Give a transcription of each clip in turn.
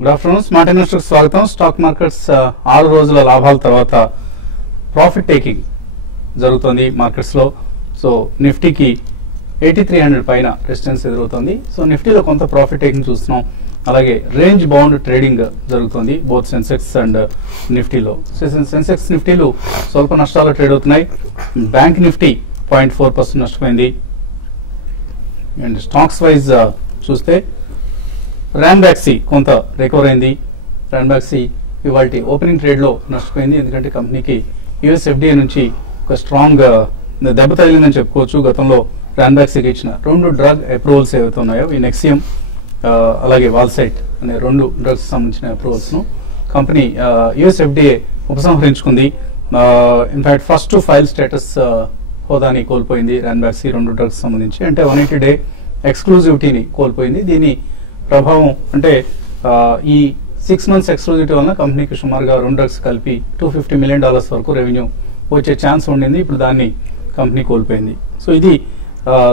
Good afternoon. Smart investors స్వాగతం. Stock markets 6 రోజుల లాభాల తర్వాత ప్రాఫిట్ టేకింగ్ జరుగుతుంది మార్కెట్స్ లో. సో నిఫ్టీకి 8300 పైన రెసిస్టెన్స్ ఎదురవుతుంది. సో నిఫ్టీలో కొంత ప్రాఫిట్ టేకింగ్ చూస్తున్నాం. అలాగే రేంజ్ బౌండ్ ట్రేడింగ్ జరుగుతుంది బోత్ సెన్సెక్స్ అండ్ నిఫ్టీలో. సెన్సెక్స్ నిఫ్టీలు స్వల్ప నష్టాలు ట్రేడ్ అవుతున్నాయి. బ్యాంక్ నిఫ్టీ 0.4% నష్టపోయింది. అండ్ స్టాక్స్ వైజ్ చూస్తే ర్యాన్బాక్సీ కొంత రికవర్ అయింది. ర్యాన్బాక్సీ ఇవాళ ఓపెనింగ్ ట్రేడ్ లో నష్టపోయింది, ఎందుకంటే కంపెనీకి యుఎస్ ఎఫ్డిఏ నుంచి ఒక స్ట్రాంగ్ దెబ్బ తగిలిందని చెప్పుకోవచ్చు. గతంలో ర్యాన్బాక్సీకి ఇచ్చిన 2 డ్రగ్ అప్రూవల్స్ ఏవైతే ఉన్నాయో, ఈ నెక్సియం అలాగే వాల్సైట్ అనే 2 డ్రగ్స్ సంబంధించిన అప్రూవల్స్ ను కంపెనీ యుఎస్ ఎఫ్డిఏ ఉపసంహరించుకుంది. In fact first to file status హోదాని కోల్పోయింది ర్యాన్బాక్సీ 2 డ్రగ్స్ సంబంధించి. అంటే 180 డే ఎక్స్క్లూజివిటీని కోల్పోయింది. దీని ప్రభావం అంటే ఈ 6 months ఎక్స్క్లూజివిటీ వలన కంపెనీకి సుమారుగా 2 డ్రగ్స్ కలిపి $250 million వరకు రెవెన్యూ వచ్చే ఛాన్స్ ఉండింది. ఇప్పుడు దాన్ని కంపెనీ కోల్పోయింది. సో ఇది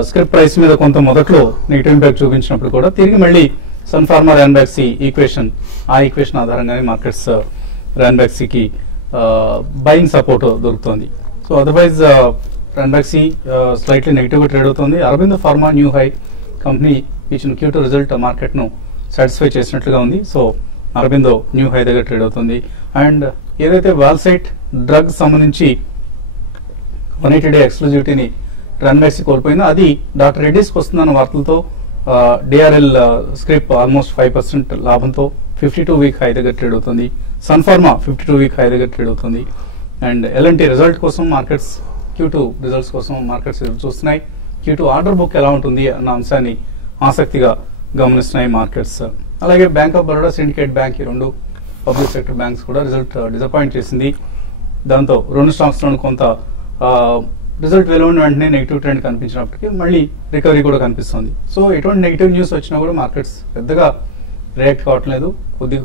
స్క్రిప్ట్ ప్రైస్ మీద కొంత మొదట్లో నెగిటివ్ ఇంపాక్ట్ చూపించినప్పుడు కూడా తిరిగి మళ్ళీ సన్ఫార్మా ర్యాన్బాక్సీ ఈక్వేషన్ ఆధారంగానే మార్కెట్స్ ర్యాన్బాక్సీకి బయింగ్ సపోర్ట్ దొరుకుతుంది. So otherwise Ranbaxy slightly negative గా ట్రేడ్ అవుతుంది. Aurobindo pharma new high, company ఇచ్చిన Q2 రిజల్ట్ మార్కెట్ ను సాటిస్ఫై చేసినట్లుగా ఉంది. సో అరబిందో న్యూ హై దగ్గర ట్రేడ్ అవుతుంది. అండ్ ఏదైతే వాల్సైట్ డ్రగ్ సంబంధించి 180 డే ఎక్స్క్లూజివిటీని ర్యాన్బాక్సీ కోల్పోయిందో అది డాక్టర్ రెడ్డిస్కి వస్తుందన్న వార్తలతో డిఆర్ఎల్ స్క్రిప్ ఆల్మోస్ట్ 5% లాభంతో 52 వీక్ హై దగ్గర ట్రేడ్ అవుతుంది. సన్ఫార్మా 52 వీక్ హై దగ్గర ట్రేడ్ అవుతుంది. అండ్ ఎల్ఎన్టీ రిజల్ట్ కోసం మార్కెట్స్ Q2 రిజల్ట్స్ కోసం మార్కెట్స్ ఎదురు చూస్తున్నాయి. Q2 ఆర్డర్ బుక్ ఎలా ఉంటుంది అన్న అంశాన్ని ఆసక్తిగా గమనిస్తున్నాయి మార్కెట్స్. అలాగే bank of Baroda, syndicate bank, ఈ 2 పబ్లిక్ సెక్టర్ బ్యాంక్స్ కూడా రిజల్ట్ డిసప్పాయింట్ చేసింది. దాంతో 2 స్టాక్స్ లోను కొంత రిజల్ట్ వెలువడిన వెంటనే నెగిటివ్ ట్రెండ్ కనిపించినప్పటికీ మళ్ళీ రికవరీ కూడా కనిపిస్తుంది. సో ఎటువంటి నెగిటివ్ న్యూస్ వచ్చినా కూడా మార్కెట్స్ పెద్దగా రియాక్ట్ కావట్లేదు.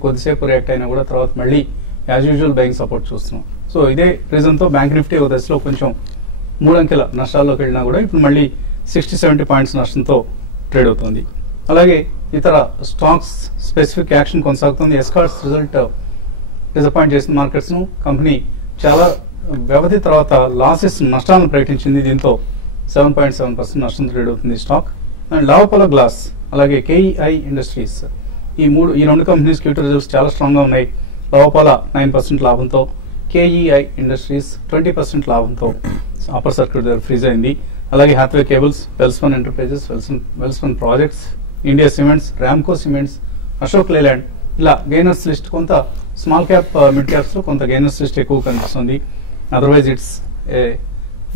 కొద్దిసేపు రియాక్ట్ అయినా కూడా తర్వాత మళ్ళీ యాజ్ యూజువల్ బయింగ్ సపోర్ట్ చూస్తున్నాం. సో ఇదే రీజన్ తో బ్యాంక్ నిఫ్టీ ఒక దశలో కొంచెం 3 అంకెల నష్టాల్లోకి వెళ్ళినా కూడా ఇప్పుడు మళ్ళీ 60-70 పాయింట్స్ నష్టంతో ట్రేడ్ అవుతుంది. అలాగే ఇతర స్టాక్స్ స్పెసిఫిక్ యాక్షన్ కొనసాగుతుంది. ఎస్కార్ట్స్ రిజల్ట్ డిసప్పాయింట్ చేసిన మార్కెట్స్ ను. కంపెనీ చాలా వ్యవధి తర్వాత నష్టాలను ప్రకటించింది. దీంతో 7.7% నష్టం ట్రేడ్ అవుతుంది స్టాక్. అండ్ లావోపాలా గ్లాస్ అలాగే కేఈఐ ఇండస్ట్రీస్, ఈ 2 కంపెనీస్ Q2 రిజల్ట్స్ చాలా స్ట్రాంగ్ గా ఉన్నాయి. లావోపాలా 9% లాభంతో, కేఈఐ ఇండస్ట్రీస్ 20% లాభంతో అప్పర్ సర్క్యూట్ దగ్గర ఫ్రీజ్ అయింది. అలాగే Hathway cables, Welspun enterprises, Welspun projects, India cements, Ramco cements, Ashok Leyland, ఇలా గెయినర్స్ లిస్ట్ కొంత స్మాల్ క్యాప్ మిడ్ క్యాప్స్ లో కొంత గెయినర్స్ లిస్ట్ ఎక్కువ కనిపిస్తుంది. Otherwise it's a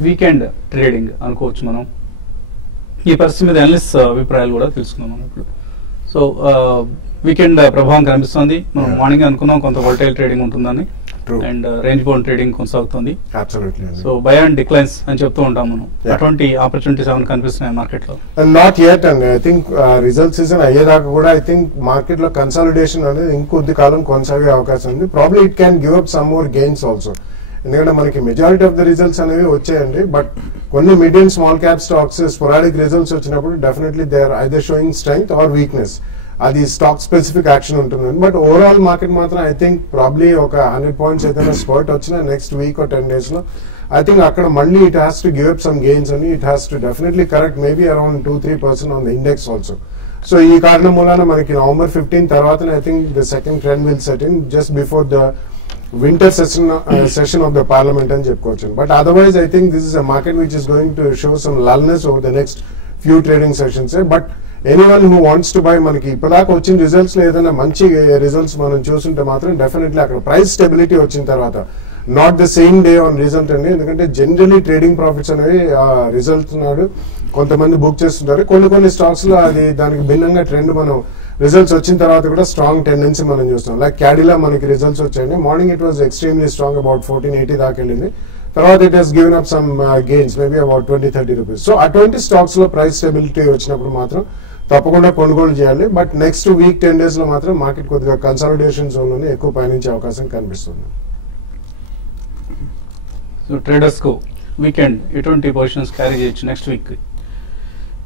weekend trading అనుకోవచ్చు మనం. ఈ పరిస్థితి మీద అనలిస్ట్ అభిప్రాయాలు కూడా తెలుసుకుందాం మనం ఇప్పుడు. సో వీకెండ్ ప్రభావం కనిపిస్తుంది. మనం మార్నింగ్ అనుకున్నాం కొంత వోల్టైల్ ట్రేడింగ్ ఉంటుందని, అండ్ రేంజ్ బౌండ్ ట్రేడింగ్ కొనసాగుతుంది. సో బై అండ్ డిక్లైన్స్ అని చెప్తూ ఉంటాం మనం. అటువంటి ఆపర్చునిటీస్ ఏమైనా కనిపిస్తున్నాయి మార్కెట్ లో? Not yet and I think result season అయ్యేదాకా కూడా ఐ థింక్ మార్కెట్ లో కన్సాలిడేషన్ అనేది ఇంకొద్ది కాలం కొనసాగే అవకాశం ఉంది. Probably it can give up some more gains also. ఎందుకంటే మనకి మెజారిటీ ఆఫ్ ద రిజల్ట్స్ అనేవి వచ్చాయండి. బట్ కొన్ని mid and small cap stocks sporadic results వచ్చినప్పుడు definitely they are either showing strength or weakness. అది స్టాక్ స్పెసిఫిక్ యాక్షన్ ఉంటుంది. But overall market మాత్రం I think probably ఒక 100 పాయింట్స్ ఏదైనా స్పర్ట్ వచ్చినా నెక్స్ట్ వీక్ ఆర్ 10 days లో I think అక్కడ మళ్ళీ it has to give up some gains అని it has to definitely correct maybe around 2-3% on the index also. So ఈ కారణం మూలాన మనకి November 15 తర్వాత I think the second trend will set in just before the winter session of the parliament అని చెప్పుకోవచ్చు. But otherwise I think this is a market which is going to show some lullness over the next few trading sessions. But anyone who wants to buy, మనకి ఇప్పటిదాకా వచ్చిన results లో ఏదైనా మంచి results మనం చూస్తుంటే మాత్రం డెఫినెట్లీ అక్కడ ప్రైస్ స్టెబిలిటీ వచ్చిన తర్వాత, not the same day on result అండి. ఎందుకంటే జనరలీ ట్రేడింగ్ ప్రాఫిట్స్ అనేవి రిజల్ట్ నాడు కొంతమంది బుక్ చేస్తుంటారు. కొన్ని స్టాక్స్ లో అది దానికి భిన్నంగా ట్రెండ్ మనం రిజల్ట్స్ వచ్చిన తర్వాత కూడా స్ట్రాంగ్ టెండెన్సీ మనం చూస్తాం. లైక్ క్యాడిలా మనకి రిజల్ట్స్ వచ్చాయండి. Morning it was extremely strong, about 1480 దాకా వెళ్ళింది. తర్వాత it has given up some gains maybe about 20-30 rupees. So అటువంటి స్టాక్స్ లో ప్రైస్ స్టెబిలిటీ వచ్చినప్పుడు మాత్రం తప్పకుండా కొనుగోలు చేయాలి. బట్ నెక్స్ట్ వీక్ 10 days లో మాత్రం మార్కెట్ కొద్దిగా కన్సాలిడేషన్ జోన్ లోనే ఎక్కువ పయనించే అవకాశం కనిపిస్తుంది. సో ట్రేడర్స్ కు వీకెండ్ ఎటువంటి పొజిషన్స్ క్యారీ చేయొచ్చు నెక్స్ట్ వీక్?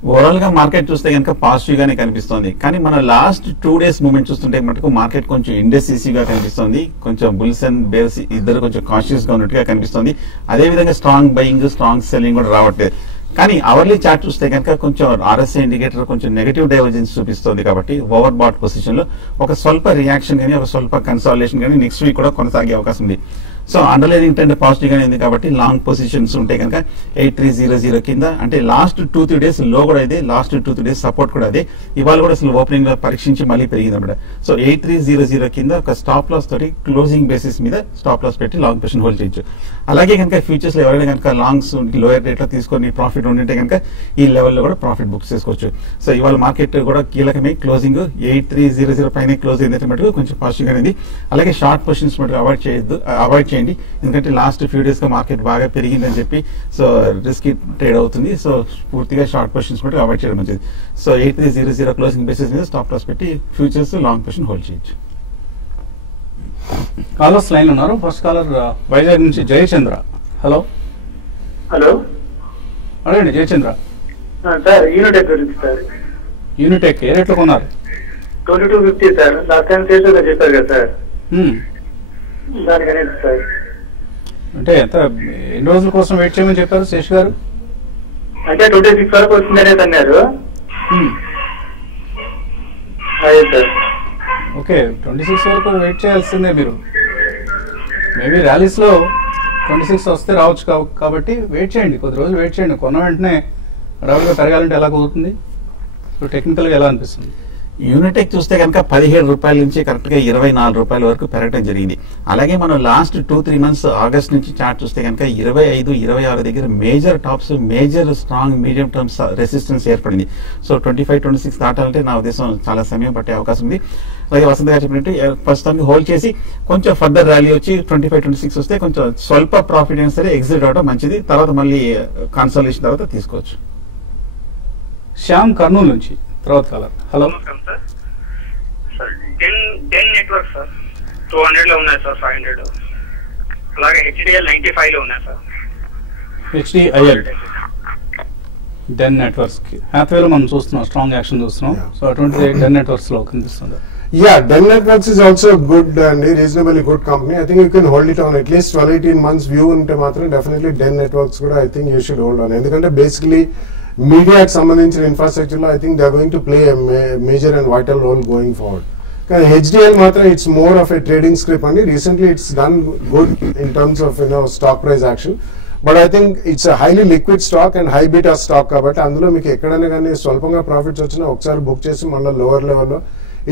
ఓవరాల్ గా మార్కెట్ చూస్తే కనుక పాజిటివ్ గానే కనిపిస్తుంది. కానీ మన లాస్ట్ 2 days మూమెంట్ చూస్తుంటే మటుకు మార్కెట్ కొంచెం ఇండెసిసివ్ గా కనిపిస్తుంది. కొంచెం బుల్స్ అండ్ బేర్స్ ఇద్దరు కొంచెం కాన్షియస్ గా ఉన్నట్టుగా కనిపిస్తుంది. అదే విధంగా స్ట్రాంగ్ బయింగ్ స్ట్రాంగ్ సెల్లింగ్ కూడా రావట్లేదు. కానీ అవర్లీ చార్ట్ చూస్తే కనుక కొంచెం ఆర్ఎస్ఐ ఇండికేటర్ కొంచెం నెగటివ్ డైవర్జెన్స్ చూపిస్తుంది. కాబట్టి ఓవర్ బాట్ పొజిషన్ లో ఒక స్వల్ప రియాక్షన్ కానీ ఒక స్వల్ప కన్సాలిడేషన్ కానీ నెక్స్ట్ వీక్ కూడా కొనసాగే అవకాశం ఉంది. సో అండర్లైనింగ్ ట్రెండ్ పాజిటివ్ గానే ఉంది కాబట్టి లాంగ్ పొజిషన్స్ ఉంటే కనుక 8300 కింద అంటే లాస్ట్ 2-3 days లో కూడా ఇదే, లాస్ట్ 2-3 days సపోర్ట్ కూడా అదే. ఇవాళ కూడా అసలు ఓపెనింగ్ లో పరీక్షించి మళ్ళీ పెరిగింది అన్నమాట. సో 8300 కింద ఒక స్టాప్ లాస్ తోటి క్లోజింగ్ బేసిస్ మీద స్టాప్ లాస్ పెట్టి లాంగ్ పొజిషన్ హోల్డ్ చేయొచ్చు. అలాగే కనుక ఫ్యూచర్స్ లో ఎవరైనా కనుక లాంగ్స్ లోయర్ రేట్ లో తీసుకొని ప్రాఫిట్ ఉంటే కనుక ఈ లెవెల్లో కూడా ప్రాఫిట్ బుక్ చేసుకోవచ్చు. సో ఇవాళ మార్కెట్ కూడా కీలకమే. క్లోజింగ్ 8300 పైన క్లోజ్ అయిందంటే మటుకు కొంచెం పాజిటివ్ గానే. అలాగే షార్ట్ పొజిషన్స్ మటుకు అవాయిడ్ చేయండి. ఎందుకంటే లాస్ట్ ఫ్యూ డేస్ గా మార్కెట్ బాగా పెరిగిందని చెప్పి సో రిస్కీ ట్రేడ్ అవుతుంది. సో పూర్తిగా షార్ట్ పొజిషన్స్ మటుకు అవాయిడ్ చేయడం మంచిది. సో 8300 క్లోజింగ్ బేసిస్ మీద స్టాప్ లాస్ పెట్టి ఫ్యూచర్స్ లాంగ్ పొజిషన్ హోల్డ్ చేయొచ్చు. కాలర్స్ లైన్ ఉన్నారు. ఫస్ట్ కాలర్ వైజాగ్ నుంచి జయచంద్ర. హలో హలో అడగండి జయచంద్ర. సార్ యూనిటెక్ గురించి సార్. యూనిటెక్ ఏ రేట్లో కొన్నారు? 2250 సార్. లాస్ట్ టైం చేసేదా చెప్పారు కదా సార్. దానికనే సార్. అంటే ఎంత ఎన్ని రోజుల కోసం వెయిట్ చేయమని చెప్పారు శేష్ గారు? అంటే 26 వరకు వచ్చింది అనేది అన్నారు. అదే సార్. ఓకే 26 వరకు వెయిట్ చేయాల్సిందే మీరు. మేబీ ర్యాలీస్ లో 26 వస్తే రావచ్చు కాబట్టి వెయిట్ చేయండి, కొద్ది రోజులు వెయిట్ చేయండి. కొన్న వెంటనే డబుల్గా పెరగాలంటే ఎలా కుదురుతుంది? టెక్నికల్ గా ఎలా అనిపిస్తుంది? యూనిటెక్ చూస్తే కనుక 17 రూపాయల నుంచి కరెక్ట్ గా 24 రూపాయల వరకు పెరగడం జరిగింది. అలాగే మనం లాస్ట్ 2-3 months ఆగస్ట్ నుంచి చార్ట్ చూస్తే కనుక 25-26 దగ్గర major tops, major strong medium terms resistance ఏర్పడింది. సో 25-26 దాటాలంటే నా ఉద్దేశం చాలా సమయం పట్టే అవకాశం ఉంది. అలాగే వసంత గారు చెప్పినట్టు ప్రస్తుతానికి హోల్డ్ చేసి కొంచెం ఫర్దర్ ర్యాలీ వచ్చి 25-26 వస్తే కొంచెం స్వల్ప ప్రాఫిట్ అయినా సరే ఎగ్జిట్ అవడం మంచిది. తర్వాత మళ్ళీ కన్సల్టేషన్ తర్వాత తీసుకోవచ్చు. శ్యామ్ కర్నూలు నుంచి తర్వాత caller. Hello sir. Den network sir 200 లో ఉన్నాయి సార్, 500. అలాగే హెచ్డిఎల్ 95 లో ఉన్నాయి సార్. హెచ్డిఐఎల్ డెన్ నెట్వర్క్స్ కి హ్యాత్వేలో మనం చూస్తున్నాం స్ట్రాంగ్ యాక్షన్ చూస్తున్నాం. సో అటువంటి డెన్ నెట్వర్క్స్ లో కనిపిస్తుంది. Yeah, Dell Networks is also a good and reasonably good company. I think you can hold it on at least 12-18 months view unte matram definitely Dell Networks kuda I think you should hold on. Endukante basically media ki sambandhinchina infrastructure lo I think they are going to play a major and vital role going forward. కానీ HDL matram it's more of a trading script and recently it's done good in terms of stock price action. But I think it's a highly liquid stock and high beta stock kabatti అందులో మీకు ఎక్కడైనా కానీ స్వల్పంగా profits వచ్చినా ఒకసారి book చేసి మళ్ళీ lower లెవెల్లో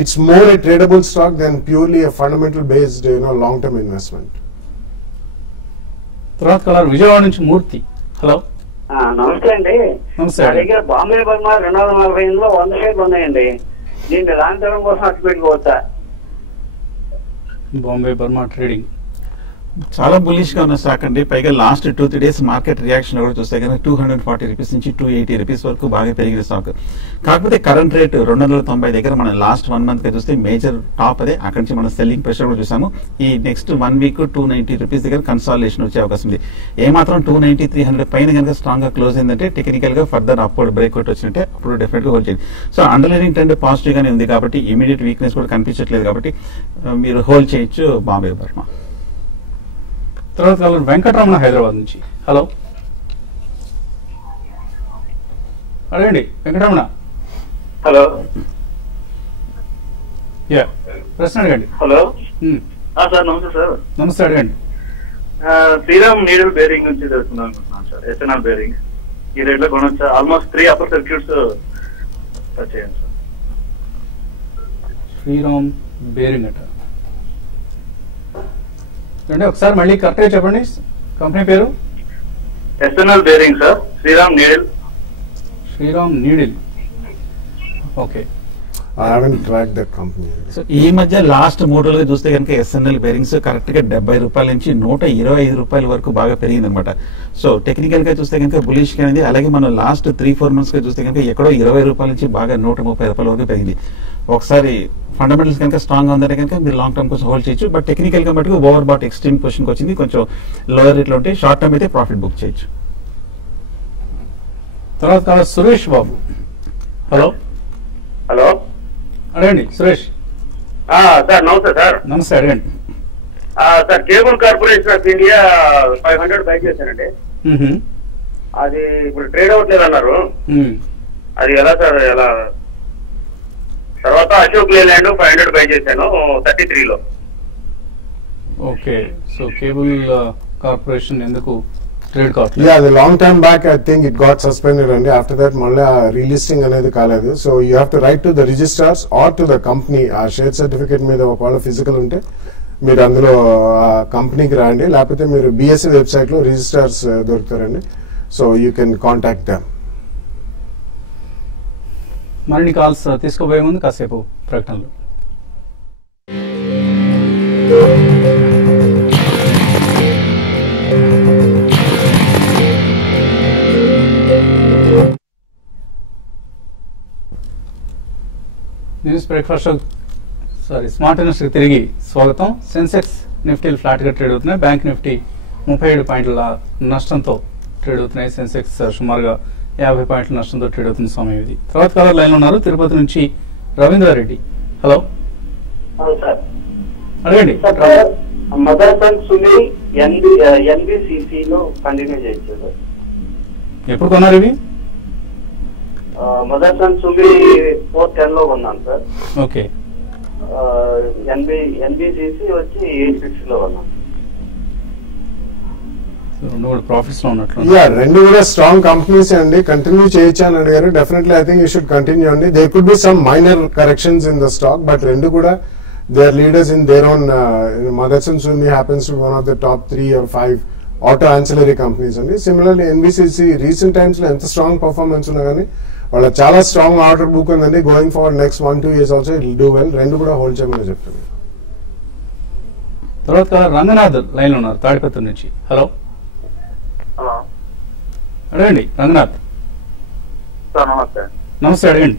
it's more a tradable stock than purely a fundamental based long term investment. తర్వాత కలర్ విజయవాడ నుంచి మూర్తి. హలో నమస్తే అండి. నమస్తే. నా దగ్గర బాంబే బర్మా 248లో 100 షేర్లు ఉన్నాయండి. దీన్ని లాంగ్ టర్మ్ కోసం అట్టు పెట్టుకోవచ్చా? బాంబే బర్మా ట్రేడింగ్ చాలా బులిష్ గా ఉన్న స్టాక్ అండి. పైగా లాస్ట్ 2-3 days మార్కెట్ రియాక్షన్ కూడా చూస్తే కనుక 240 రూపీస్ నుంచి 280 రూపీస్ వరకు బాగా పెరిగిన స్టాక్. కాకపోతే కరెంట్ రేట్ 290 దగ్గర మనం లాస్ట్ 1 month గా చూస్తే మేజర్ టాప్ అదే. అక్కడి నుంచి మనం సెల్లింగ్ ప్రెషర్ కూడా చూసాము. ఈ నెక్స్ట్ 1 week 290 రూపీస్ దగ్గర కన్సాలిడేషన్ వచ్చే అవకాశం ఉంది. ఏమాత్రం 290-300 పైన కనుక స్ట్రాంగ్ గా క్లోజ్ అయిందంటే టెక్నికల్ గా ఫర్దర్ అప్వర్డ్ బ్రేక్అవుట్ వచ్చినట్టే అప్పుడు డెఫినెట్ గా హోల్డ్ చేయండి. సో అండర్లైనింగ్ ట్రెండ్ పాజిటివ్ గానే ఉంది కాబట్టి ఇమీడియట్ వీక్నెస్ కూడా కనిపించట్లేదు కాబట్టి మీరు హోల్డ్ చేయొచ్చు బాంబే బర్మా. తర్వాత కాలర్ వెంకటరమణ హైదరాబాద్ నుంచి. హలో అడగండి వెంకటరమణ. హలో యా ప్రశ్న అడగండి. Hello sir. నమస్తే సార్. నమస్తే అడగండి. శ్రీరామ్ నీడల్ బేరింగ్ నుంచి తెలుసుకుందాం అనుకుంటున్నాను సార్. ఎస్ఎన్ఆర్ బేరింగ్ ఈ రేట్ లో కొనొచ్చా? ఆల్మోస్ట్ 3 అప్పర్ సర్క్యూట్స్ టచ్ చేయండి సార్. శ్రీరామ్ బేరింగ్ అట అంటే ఒకసారి మళ్ళీ కరెక్ట్ గా చెప్పండి కంపెనీ పేరు. SNR bearing sir. Sriram needle. Sriram needle. Okay I haven't tracked that company. So ఈ మధ్య లాస్ట్ 3 రోజులుగా చూస్తే కనుక ఎస్ఎన్ఎల్ బేరింగ్స్ కరెక్ట్ గా 70 రూపాయల నుంచి 125 రూపాయల వరకు బాగా పెరిగింది అనమాట. సో టెక్నికల్ గా చూస్తే కనుక బులిష్ గా ఉంది. అలాగే మనం లాస్ట్ 3-4 months గా చూస్తే కనుక ఎక్కడో 20 రూపాయల నుంచి బాగా 130 రూపాయల వరకు పెరిగింది. ఒకసారి ఫండమెంటల్స్ కనుక స్ట్రాంగ్ గా ఉందంటే కనుక మీరు లాంగ్ టర్మ్ కోసం హోల్డ్ చేయొచ్చు. బట్ టెక్నికల్ గా మటుకు ఓవర్ బాట్ ఎక్స్ట్రీమ్ పొజిషన్ వచ్చింది. కొంచెం లోవర్ రేట్ లో ఉంటే షార్ట్ టర్మ్ అయితే ప్రాఫిట్ బుక్ చేయొచ్చు. తర్వాత సురేష్ బాబు. హలో హలో అడగండి సురేష్. సార్ నమస్తే సార్. నమస్తే అడగండి. Sir cable corporation of India 500 by చేశానండి. అది ఇప్పుడు ట్రేడ్ అవ్వట్లేదు అన్నారు. అది ఎలా సార్ ఎలా? తర్వాత అశోక్ లేలాండ్ 500 బై చేశాను 33లో. ఓకే, సో కేబుల్ కార్పొరేషన్ ఎందుకు ట్రేడ్ కావట్లేదు? Yeah, the long time back I think it got suspended and after that మళ్ళీ రీలిస్టింగ్ అనేది కాలేదు. So you have to write to the registrars or to the company. ఆ share certificate మీద ఒకవేళ physical ఉంటే మీరు అందులో కంపెనీకి రాండి, లేకపోతే మీరు బిఎస్సి వెబ్సైట్ లో రిజిస్ట్రార్స్ దొరుకుతారండి. So you can contact them. మరిన్ని కాల్స్ తీసుకోబోయే ముందు కాసేపు ప్రకటనలు. న్యూస్ బ్రేక్ఫాస్ట్ స్మార్ట్ ఇన్వెస్టర్ తిరిగి స్వాగతం. సెన్సెక్స్ నిఫ్టీలు ఫ్లాట్ గా ట్రేడ్ అవుతున్నాయి. బ్యాంక్ నిఫ్టీ 37 పాయింట్ల నష్టంతో ట్రేడ్ అవుతున్నాయి. సెన్సెక్స్ సుమారుగా 50 పాయింట్ల నష్టంతో ట్రేడ్ అవుతున్న సమయం ఇది. తర్వాత కాలర్ లైన్ లో ఉన్నారు తిరుపతి నుంచి రవీంద్రారెడ్డి. హలో అడగండి. మదర్సన్ సునీ ఎన్బిసిసి లో కంటిన్యూ చేయొచ్చు. ఎప్పుడు కొన్నారు ఇవి? మదర్సన్ సునీ 410 లో కొన్నాను సార్. ఓకే. ఎన్బిసిసి వచ్చి 86 లో కొన్నాను. రెండు కూడా ప్రాఫిట్స్ లో ఉన్నట్లు. రెండు కూడా స్ట్రాంగ్ కంపెనీస్ అండి. కంటిన్యూ చేయొచ్చు అని అడిగారు. Definitely I think you should continue అండి. There could be some minor corrections in the stock, but రెండు కూడా they are leaders in their own. Motherson Sumi happens to be one of the top 3 or 5 auto ancillary companies అండి. Similarly NBCC recent times లో ఎంత strong performance ఉన్నా కానీ వాళ్ళ చాలా strong order book ఉందండి. Going far next 1-2 years also it will do well. రెండు కూడా హోల్డ్ చేయమని చెప్తాను. తర్వాత రంగనాథ్ లైన్ లో ఉన్నారు తాడిపత్రి నుంచి. హలో హలో అడగండి రంగనాథ్. సార్ నమస్తే. నమస్తే అడగండి.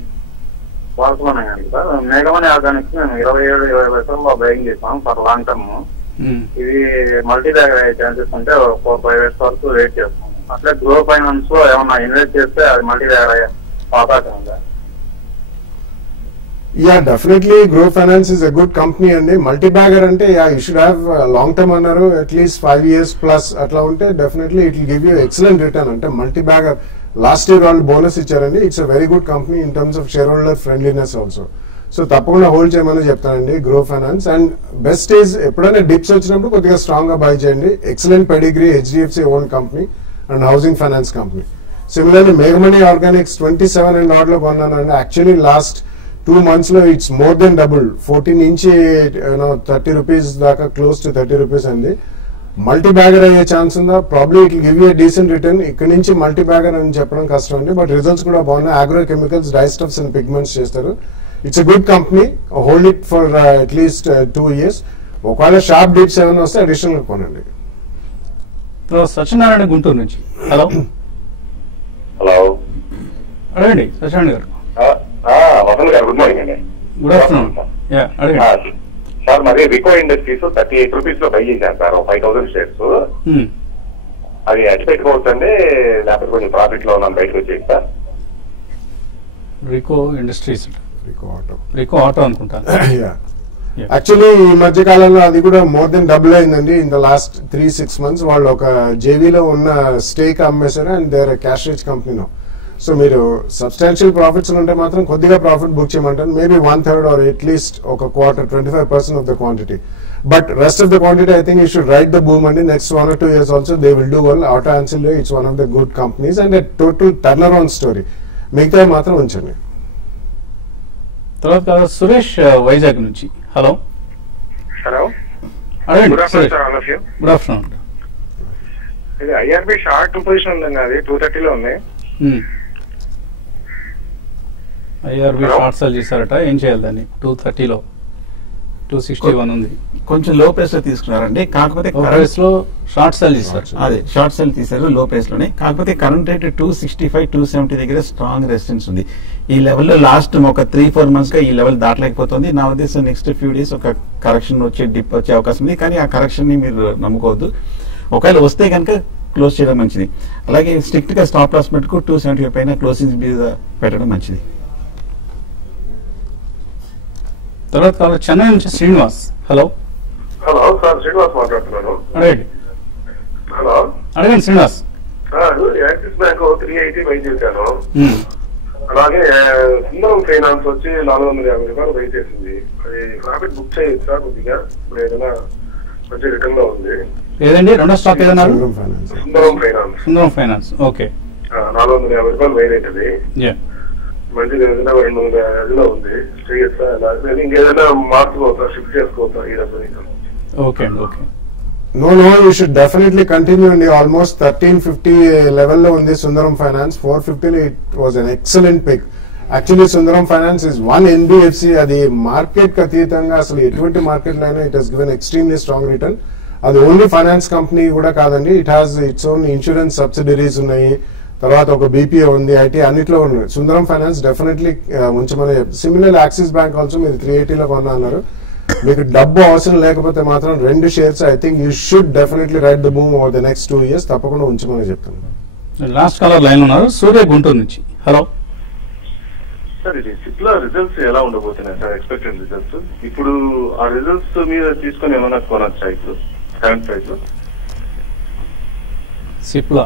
వాడుతున్నాయండి సార్. మేఘమణి ఆర్గానిక్స్ మేము 27-20 పైసల్లో బయింగ్ చేసాం ఫర్ లాంగ్ టర్మ్. ఇది మల్టీ బ్యాగర్ అయ్యే ఛాన్సెస్ ఉంటే 4-5 years వరకు వెయిట్ చేస్తాం. అట్లే గ్రో ఫైనాన్స్ లో ఏమన్నా ఇన్వెస్ట్ చేస్తే అది మల్టీ బ్యాగర్ అయ్యే అవకాశం ఉందా? Definitely grow finance is a good company అండి. మల్టీ బ్యాగర్ అంటే you should have long term అన్నారు. అట్లీస్ట్ 5 years plus అట్లా ఉంటే definitely it will give you excellent return. అంటే మల్టీ బ్యాగర్ లాస్ట్ ఇయర్ వాళ్ళు బోనస్ ఇచ్చారండి. It's a very good company in terms of share holder friendliness also. So తప్పకుండా hold చేయమని చెప్తానండి grow finance. And best is ఎప్పుడైనా dips వచ్చినప్పుడు కొద్దిగా strong గా బై చేయండి. Excellent pedigree HDFC own company and housing finance company. Similarly మేఘమణి organics 27 and odd లో కొన్నానండి. యాక్చువల్లీ లాస్ట్ 2 months లో ఇట్స్ మోర్ దెన్ డబుల్. 14 నుంచి 30 rupees దాకా క్లోజ్ టు 30 rupees అండి. మల్టీ బ్యాగర్ అయ్యే ఛాన్స్ ఉందా? Probably it give you decent return. ఇక్కడ నుంచి మల్టీ బ్యాగర్ అని చెప్పడం కష్టం అండి, బట్ రిజల్ట్స్ కూడా బాగున్నాయి. Agro chemicals, dye stuffs and pigments చేస్తారు. It's a good company. Hold it for at least 2 years. ఒకవేళ షార్ప్ డిప్స్ ఏమైనా వస్తే అడిషనల్ గా కొనండి. సత్యనారాయణ గుంటూరు నుంచి. హలో హలో అడగండి సత్యనారాయణ గారు. వసంత్ గారు గుడ్ మార్నింగ్ అండి. Good afternoon. అడగండి సార్. మరి రికో ఇండస్ట్రీస్ 38 rupees లో బై చేశాను సార్ 5000 shares. అది అట్టి పెట్టుకోవచ్చు అండి, లేకపోతే కొంచెం ప్రాఫిట్ లో ఉన్నాను బయటకు వచ్చేది సార్. రికో ఇండస్ట్రీస్, రికో ఆటో అనుకుంటా. యాక్చువల్లీ ఈ మధ్య కాలంలో అది కూడా మోర్ దెన్ డబుల్ అయిందండి. ఇన్ ద లాస్ట్ 3-6 months వాళ్ళు ఒక జేవీలో ఉన్న స్టేక్ అమ్మేశారు and their cash rich company. So మీరు సబ్స్టాన్షియల్ ప్రాఫిట్స్ ఉంటే మాత్రం కొద్దిగా ప్రాఫిట్ బుక్ చేయమంటారు. మేబీ 1/3 or అట్లీస్ట్ ఒక quarter 25% of the quantity. But rest of the quantity I think you should ride the boom అండి. Next 1 or 2 years also they will do well. Auto ancillary it's one of the good companies and total turn around story. మిగతా మాత్రం ఉంచండి. తర్వాత సురేష్ వైజాగ్ నుంచి. Hello hello అడగండి. Good afternoon sir. All of you. Good afternoon. ఇది IRB short position ఉందండి, అది 230 లో ఉంది. ఐఆర్బి షార్ట్ సెల్ చేశారట, ఏం చేయాలి దాన్ని? 230 లో 261 ఉంది. కొంచెం లో ప్రైస్ లో తీసుకున్నారండి. కాకపోతే ప్రైస్ లో షార్ట్ సెల్ చేశారు. అదే షార్ట్ సెల్ తీశారు లో ప్రైస్ లోనే. కాకపోతే కరెంట్ రేట్ 265-270 దగ్గర స్ట్రాంగ్ రెసిస్టెన్స్ ఉంది. ఈ లెవెల్లో లాస్ట్ ఒక 3-4 months గా ఈ లెవెల్ దాటలేకపోతుంది. నా ఉద్దేశం నెక్స్ట్ ఫ్యూ డేస్ ఒక కరెక్షన్ వచ్చే డిప్ వచ్చే అవకాశం ఉంది. కానీ ఆ కరెక్షన్ ని మీరు నమ్ముకోవద్దు. ఒకవేళ వస్తే కనుక క్లోజ్ చేయడం మంచిది. అలాగే స్ట్రిక్ట్ గా స్టాప్ లాస్ మటుకు 275 పైన క్లోజింగ్ మీద పెట్టడం మంచిది. తర్వాత కావాలి చెన్నై నుంచి Srinivas. Hello hello sir, Srinivas మాట్లాడుతున్నాను. అడగండి. హలో అడగండి శ్రీనివాస్. యాక్సిస్ బ్యాంక్ 380 బై చేశాను. అలాగే సుందరం ఫైనాన్స్ వచ్చి 450 రూపాయలు బై చేసింది. అది ప్రాఫిట్ బుక్ చేయొచ్చా కొద్దిగా? ఇప్పుడు ఏదైనా మంచి రిటర్న్ లో ఉంది. ఏదండి రెండో స్టాక్ ఏదన్నారు? సుందరం ఫైనాన్స్. సుందరం ఫైనాన్స్. ఓకే. 450 రూపాయలు బై అవుతుంది. మంచిది. ఏదైనా 250 ఉంది. చేయొచ్చా? ఇంకేదైనా మార్చుకోవచ్చా? షిఫ్ట్ చేసుకోవచ్చా ఈ డబ్బుని? ఓకే అండి. Okay. No, you should definitely continue in the almost 1350 level lo undi Sundaram Finance. 450 it was an excellent pick. Actually Sundaram Finance is one NBFC. Adi market ki atitanga asalu etuvanti market line it has given extremely strong return. Adi only finance company kuda kadandi, it has its own insurance subsidiaries unnayi, tarvata oka BPO undi, IT annitlo undi. Sundaram Finance definitely unchmani. Similarly Axis Bank also మీరు 380 లో కొన్నా అన్నారు. మీకు డబ్బు అవసరం లేకపోతే మాత్రం 2 shares I think you should definitely ride the boom over the next 2 years. తప్పకుండా ఉంచమని చెప్తాను. లాస్ట్ కాలర్ లైన్ ఉన్నారు సూర్య గుంటూరు నుంచి. హలో సార్, ఇది సిప్లా రిజల్ట్స్ ఎలా ఉండబోతున్నాయి సార్? ఎక్స్పెక్టెడ్ రిజల్ట్స్ ఇప్పుడు ఆ రిజల్ట్స్ మీద తీసుకొని ఏమైనా కొనొచ్చా ఇప్పుడు current price? Cipla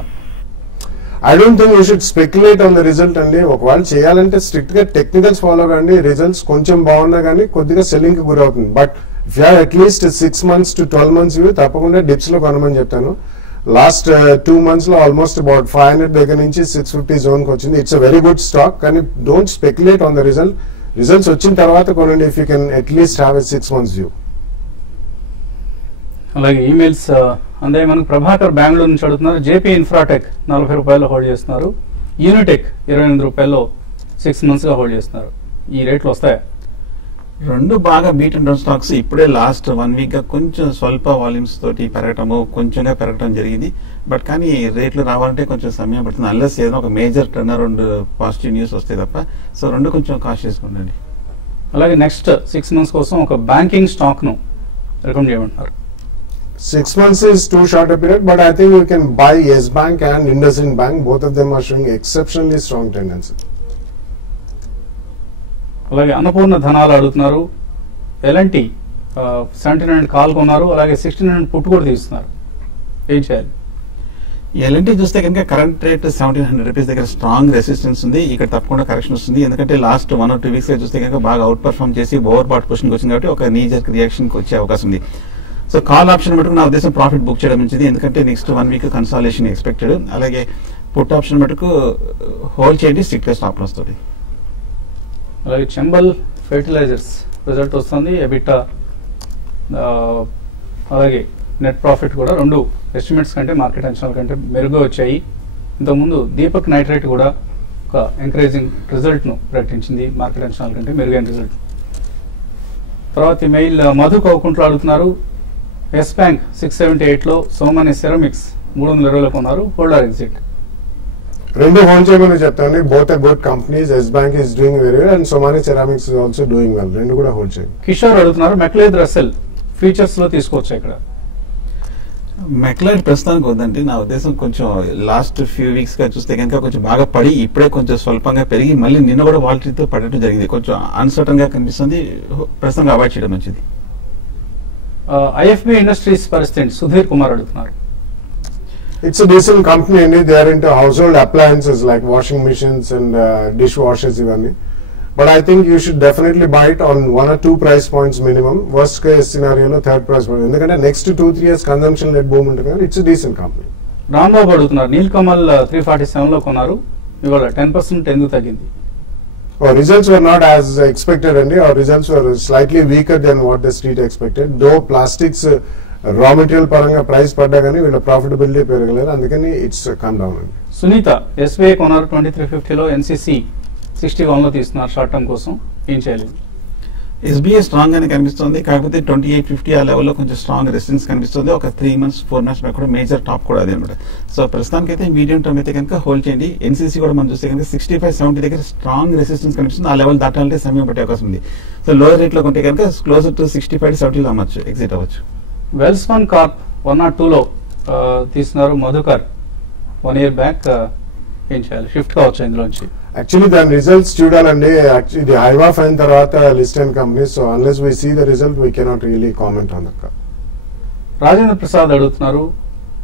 I don't think you should speculate on the result అండి. ఒకవేళ చేయాలంటే స్ట్రిక్ట్ గా టెక్నికల్స్ ఫాలో కండి. రిజల్ట్స్ కొంచెం బాగున్నా కానీ కొద్దిగా సెల్లింగ్ కి గురవుతుంది. But if you at least 6 months to 12 months view తప్పకుండా డిప్స్ లో కొనమని చెప్తాను. లాస్ట్ 2 months లో ఆల్మోస్ట్ అబౌట్ 500 దగ్గర నుంచి 650 జోన్ కి వచ్చింది. It's a very good stock. కానీ don't speculate on the result. Results వచ్చిన తర్వాత కొనండి if you can at least have a 6 months view. అలాగే ఈమెయిల్స్ అందే మనకు ప్రభాకర్ బెంగళూరు నుంచి అడుగుతున్నారు. జేపీ ఇన్ఫ్రాటెక్ 40 రూపాయలు హోల్డ్ చేస్తున్నారు. యూనిటెక్ 28 రూపాయల్లో 6 months గా హోల్డ్ చేస్తున్నారు. ఈ రేట్లు వస్తాయా? రెండు బాగా బీట్ అండ్ స్టాక్స్ ఇప్పుడే లాస్ట్ 1 week గా కొంచెం స్వల్ప వాల్యూమ్స్ తోటి కొంచెంగా పెరగటం జరిగింది. బట్ కానీ రేట్లు రావాలంటే కొంచెం సమయం పడుతుంది. అన్లెస్ ఏదైనా ఒక major turn around positive news వస్తే తప్ప. సో రెండు కొంచెం కాషియస్ గా ఉండండి. అలాగే నెక్స్ట్ 6 months కోసం ఒక బ్యాంకింగ్ స్టాక్ ను రికమెండ్ చేయమంటున్నారు. 6 months is too short a period, but I think you can buy Yes Bank and IndusInd Bank. Both of them are showing exceptionally strong tendency. అలాగే అన్నపూర్ణ ధనాలు అడుగుతున్నారు. ఎలాంటి 79 కాల్ కొన్నారు. అలాగే 69 పుట్టు కూడా తీస్తున్నారు. ఏం చేయాలి? ఎల్ఎన్టీ చూస్తే కనుక కరెంట్ రేట్ 1700 రూపీస్ దగ్గర స్ట్రాంగ్ రెసిస్టెన్స్ ఉంది. ఇక్కడ తప్పకుండా కరెక్షన్ వస్తుంది. ఎందుకంటే లాస్ట్ 1 or 2 weeks చూస్తే కనుక బాగా అవుట్ పర్ఫార్మ్ చేసి ఓవర్ బాట్ పొజిషన్ వచ్చింది కాబట్టి ఒక నీ జర్క్ రియాక్షన్ వచ్చే అవకాశం ఉంది. సో కాల్ ఆప్షన్ మటుకు నా ఉద్దేశం ప్రాఫిట్ బుక్ చేయడం మంచిది. ఎందుకంటే నెక్స్ట్ 1 week కన్సాలేషన్ ఎక్స్పెక్టెడ్. అలాగే పుట్ ఆప్షన్ మటుకు హోల్డ్ చేయండి స్ట్రిక్ట్ స్టాప్ లాస్ తోటి. అలాగే చంబల్ ఫెర్టిలైజర్స్ రిజల్ట్ వస్తుంది. ఎబిటా అలాగే నెట్ ప్రాఫిట్ కూడా రెండు ఎస్టిమేట్స్ కంటే మార్కెట్ అంచనాల కంటే మెరుగ్గా వచ్చాయి. ఇంతకుముందు దీపక్ నైట్రేట్ కూడా ఒక ఎంకరేజింగ్ రిజల్ట్ ను ప్రకటించింది. మార్కెట్ అంచనాల కంటే మెరుగైన రిజల్ట్. తర్వాత మెయిల్ మధు కౌకుంట్లో అడుగుతున్నారు. ఎస్ బ్యాంక్ 678 లో, సోమని సెరామిక్స్ 320 కొన్నారు. Holder exit. రెండు హోల్డ్ చేయమని చెప్తాను. Both are good companies. Yes Bank is doing very well and Somani Ceramics is also doing well. రెండు కూడా హోల్డ్ చేయండి. కిషోర్ అడుగుతున్నారు. మెక్లైడ్ రసెల్ ఫీచర్స్ లో తీసుకోవచ్చు ఇక్కడ. మెక్లైడ్ ప్రస్తుతానికి వద్దండి. నా ఉద్దేశం కొంచెం లాస్ట్ ఫ్యూ వీక్స్ గా చూస్తే కనుక కొంచెం బాగా పడి ఇప్పుడే కొంచెం స్వల్పంగా పెరిగి మళ్ళీ నిన్న కూడా వాల్టీతో పడటం జరిగింది. కొంచెం అన్సర్టన్ గా కనిపిస్తుంది. ప్రస్తుతం అవాయిడ్ చేయడం మంచిది. ఐఎఫ్బి ఇండస్ట్రీస్ పరిస్థితి సుధీర్ కుమార్ అడుగుతున్నారు. It's a decent company and they are into household appliances like washing machines and dishwashers even. But I think you should definitely buy it on 1 or 2 price points minimum. Worst case scenario lo 3rd price point. Endukante next 2-3 years consumption led boom untundi. It's a decent company. Rambabu అడుగుతున్నారు. నీల్ కమల్ 347 లో కొన్నారు. ఇవాళ 10% ఎందుకు తగ్గింది? Our results were not as expected and our results were slightly weaker than what the street expected. Though plastics raw material పరంగా price పడ్డా కానీ వీళ్ళ ప్రాఫిటబిలిటీ పెరగలేదు. అందుకని ఇట్స్ కమ్ డౌన్ అండి. సునీత ఎస్బీఐ కొన్నారు 2350 లో. ఎన్సీసీ 61 లో తీస్తున్నారు షార్ట్ టర్మ్ కోసం. ఏం చేయాలి? ఎస్బీఐ స్ట్రాంగ్ గానే కనిపిస్తుంది. కాకపోతే 2850 ఆ లెవెల్లో కొంచెం స్ట్రాంగ్ రెసిస్టెన్స్ కనిపిస్తుంది. ఒక 3 months 4 months బ్యాక్ కూడా మేజర్ టాప్ కూడా అదే అనమాట. సో ప్రస్తుతానికి అయితే మీడియం టర్మ్ అయితే కనుక హోల్డ్ చేయండి. ఎన్సీసీ కూడా మనం చూస్తే కనుక 65-70 దగ్గర స్ట్రాంగ్ రెసిస్టెన్స్ కనిపిస్తుంది. ఆ లెవెల్ దాటాలంటే సమయం పట్టే అవకాశం ఉంది. సో లోయర్ రేట్ లో కొంటే కనుక క్లోజర్ టు 65-70 లో అమ్మచ్చు, ఎగ్జిట్ అవ్వచ్చు. వెల్స్ ఫన్ కార్ప్ 102 లో తీస్తున్నారు. మధుకర్ 1 year బ్యాక్ ఏం చేయాలి, షిఫ్ట్ కావచ్చు ఇందులోంచి? యాక్చువల్లీ దాని రిజల్ట్స్ చూడాలండి. ఇది హైవాఫ్ అయిన తర్వాత list and company, so unless we see the result we cannot really comment on that. Rajendra Prasad అడుగుతున్నారు,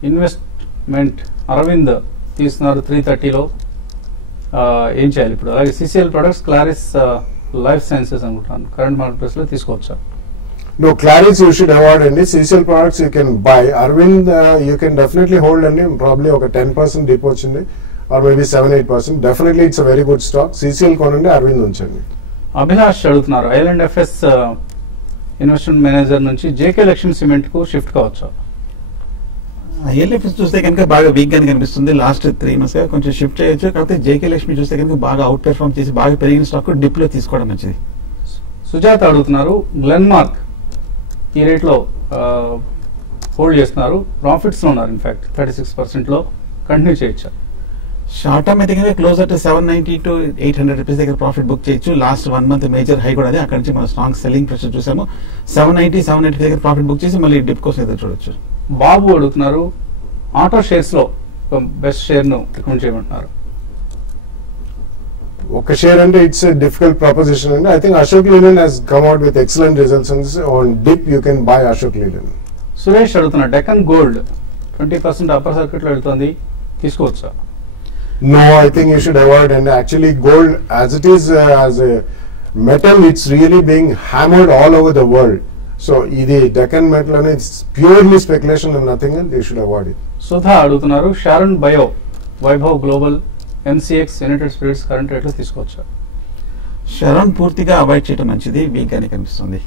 ఇన్వెస్ట్మెంట్ అరవింద్ తీసుకున్నారు 330లో, ఏం చేయాలి ఇప్పుడు? అలాగే CCL products, Claris life sciences అనుకుంటాను, కరెంట్ మార్కెట్ ప్రైస్ లో తీసుకోవచ్చా? No, Claris you should avoid అండి. CCL products you can buy. Arvind you can definitely hold అండి. Probably ఒక 10% dip వచ్చింది, or maybe 7-8%. Definitely it's a very good stock. CCL కొనండి, Arvind ఉంచండి. అభిలాష్ అడుగుతున్నారు, ఐలాండ్ ఎఫ్ఎస్ ఇన్వెస్ట్మెంట్ మేనేజర్ నుంచి JK Lakshmi cement కు shift కావచ్చా? IL&FS చూస్తే కనుక బాగా వీక్ గానే కనిపిస్తుంది. లాస్ట్ 3 months గా కొంచెం షిఫ్ట్ చేయొచ్చు. కాకపోతే జేకే లక్ష్మి చూస్తే కనుక బాగా అవుట్ పెర్ఫార్మ్ చేసి బాగా పెరిగిన స్టాక్ డిప్ లో తీసుకోవడం మంచిది. సుజాత అడుగుతున్నారు, గ్లెన్మార్క్ ఈ రేట్ లో హోల్డ్ చేస్తున్నారు, ప్రాఫిట్స్ లో ఉన్నారు, ఇన్ఫాక్ట్ 36% లో కంటిన్యూ చేయొచ్చా? షార్ట్ టర్మ్ అయితే కనుక క్లోజర్ టు 790 to 800 రూపీస్ దగ్గర ప్రాఫిట్ బుక్ చేయొచ్చు. లాస్ట్ 1 month మేజర్ హై కూడా అదే, అక్కడ నుంచి మనం స్ట్రాంగ్ సెల్లింగ్ ప్రెషర్ చూసాము. 790 దగ్గర ప్రాఫిట్ బుక్ చేసి మళ్ళీ డిప్ కోసం ఎదురు చూడొచ్చు. బాబు అడుగుతున్నారు, ఆటో షేర్స్ లో బెస్ట్ షేర్ ను రికమెండ్ చేయమంటున్నారు. ఒక షేర్ అంటే ఇట్స్ ఎ డిఫికల్ట్ ప్రపోజిషన్ అండి. I think Ashok Leyland has come out with excellent results on dip. You can buy Ashok Leyland. Suresh అడుగుతున్నారు, డెక్కన్ గోల్డ్ 20% అప్పర్ సర్క్యూట్ లో వెళ్తుంది, తీసుకోవచ్చా? No, I think you should avoid. And actually gold as it is as a metal, it's really being hammered all over the world. So ఇది Deccan metal and it's purely speculation and nothing else. You should avoid it. Sudha అడుగుతున్నారు, Sharon bio, Vaibhav global, MCX, United spirits current rate లో తీసుకోవచ్చా? Sharon పూర్తిగా avoid చేయడం మంచిది, week గానే కనిపిస్తుంది.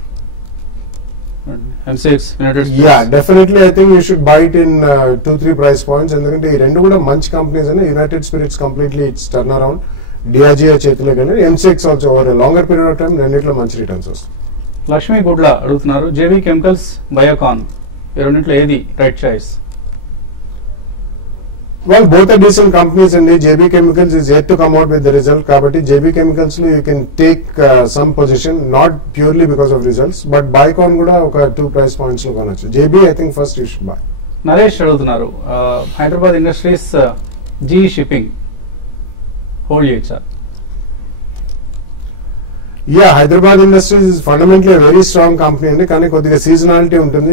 MCX, United spirits, Yeah, definitely I think you should buy it in 2-3 price points. ఎందుకంటే ఈ రెండు కూడా మంచి కంపెనీస్ అని. United Spirits completely it's turn around, డిఆర్జీఐ చేతిలో కానీ MCX also over a longer period of time రెండిట్లో మంచి రిటర్న్స్ వస్తాయి. లక్ష్మీ గుడ్ల అడుగుతున్నారు, జేబీ కెమికల్స్, బయోకాన్, ఈ రెండింటిలో ఏది right choice? Well, both are decent companies and JB Chemicals is yet to come out with the result. Kabatti JB Chemicals lo you can take some position, not purely because of results, but Biocon kuda oka 2 price points lo konochu. JB I think first you should buy. Naresh అడుగుతున్నారు, Hyderabad industries, G shipping hold చేయొచ్చా? Yeah, Hyderabad Industries is fundamentally a very strong company అండి. కానీ కొద్దిగా seasonality ఉంటుంది.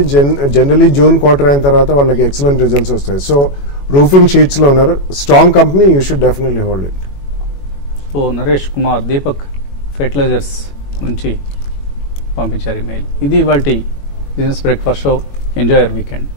Generally June quarter అయిన తర్వాత వాళ్ళకి excellent results వస్తాయి. సో రూఫింగ్ షీట్స్ లో ఉన్నారు, strong company, you should definitely hold it. So Naresh Kumar Deepak Fertilisers నుంచి పంపించారు ఇమెయిల్. ఇది వాటి business breakfast show. Enjoy your weekend.